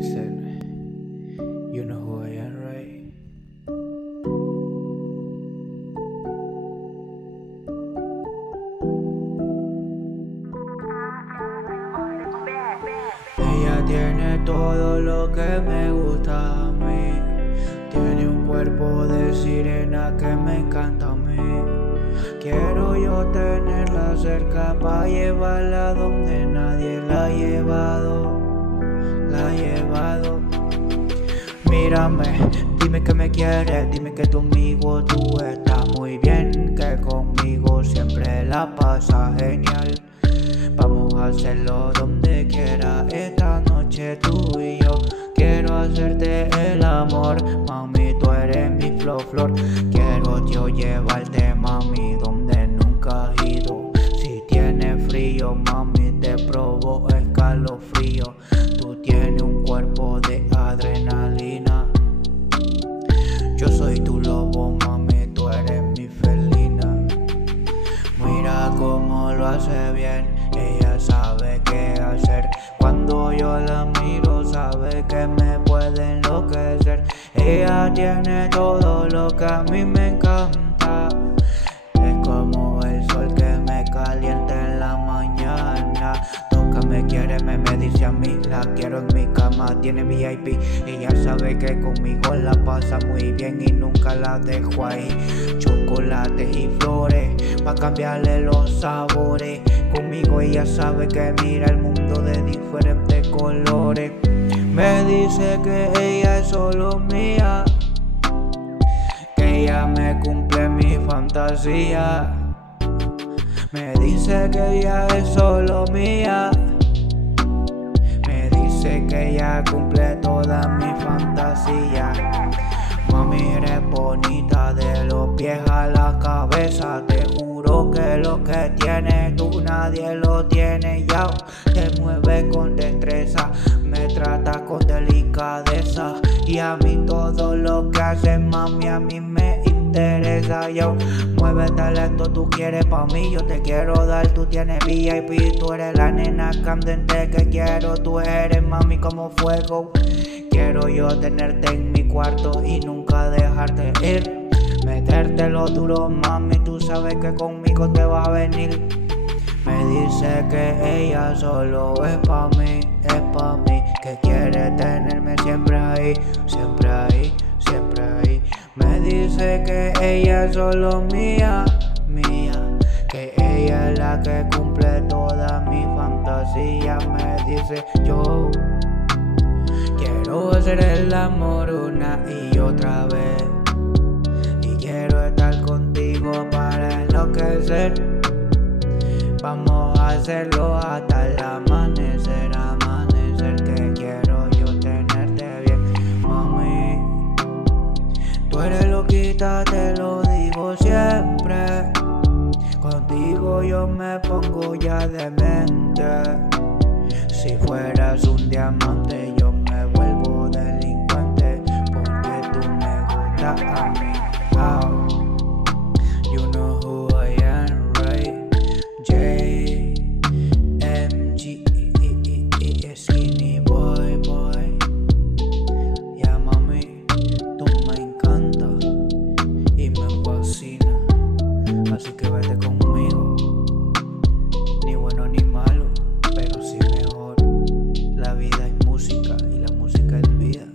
Listen, you know who I am, right? Ella tiene todo lo que me gusta a mí. Tiene un cuerpo de sirena que me encanta a mí. Quiero yo tenerla cerca para llevarla donde nadie la ha llevado. Mírame, dime que me quieres, dime que conmigo tú estás muy bien, que conmigo siempre la pasa genial. Vamos a hacerlo donde quiera, esta noche tú y yo. Quiero hacerte el amor, mami, tú eres mi flor. Quiero yo llevarte, mami, donde nunca has ido. Si tienes frío, mami, te provoco escalofrío. Tú tienes un cuerpo de adrenalina. Yo soy tu lobo, mami, tú eres mi felina. Mira cómo lo hace bien, ella sabe qué hacer. Cuando yo la miro, sabe que me puede enloquecer. Ella tiene todo lo que a mí me encanta. Es como el sol que me calienta en la mañana. Tócame, quiéreme, me dice a mí, la quiero en mi cama, tiene VIP. Ella sabe que conmigo la pasa muy bien y nunca la dejo ahí. Chocolates y flores, pa' cambiarle los sabores. Conmigo ella sabe que mira el mundo de diferentes colores. Me dice que ella es solo mía, que ella me cumple mi fantasía. Me dice que ella es solo mía, me dice que ella cumple toda mi fantasía. Mami, eres bonita de los pies a la cabeza. Te juro que lo que tienes tú nadie lo tiene ya. Te mueves con destreza, me tratas con delicadeza. Y a mí todo lo que haces, mami, a mí me interesa. Yo, muévete lento, tú quieres pa' mí, yo te quiero dar. Tú tienes VIP, tú eres la nena candente que quiero. Tú eres, mami, como fuego. Quiero yo tenerte en mi cuarto y nunca dejarte ir. Metértelo duro, mami, tú sabes que conmigo te va a venir. Me dice que ella solo es pa' mí, que quiere tenerme siempre ahí, siempre ahí, siempre ahí. Me dice que ella es solo mía, que ella es la que cumple toda mi fantasía. Me dice yo quiero hacer el amor una y otra vez, y quiero estar contigo para enloquecer. Vamos a hacerlo hasta el amanecer, que quiero yo tenerte bien. Mami, tú eres loquita, te lo digo siempre. Contigo yo me pongo ya demente. Si fueras un diamante yo me vuelvo delincuente, porque tú me gustas a mí. You know who I am, right? JMG, skinny boy. Ya mami, tú me encanta y me fascina. Así que vete conmigo, ni bueno ni malo, pero sí mejor. La vida es música y la música es vida.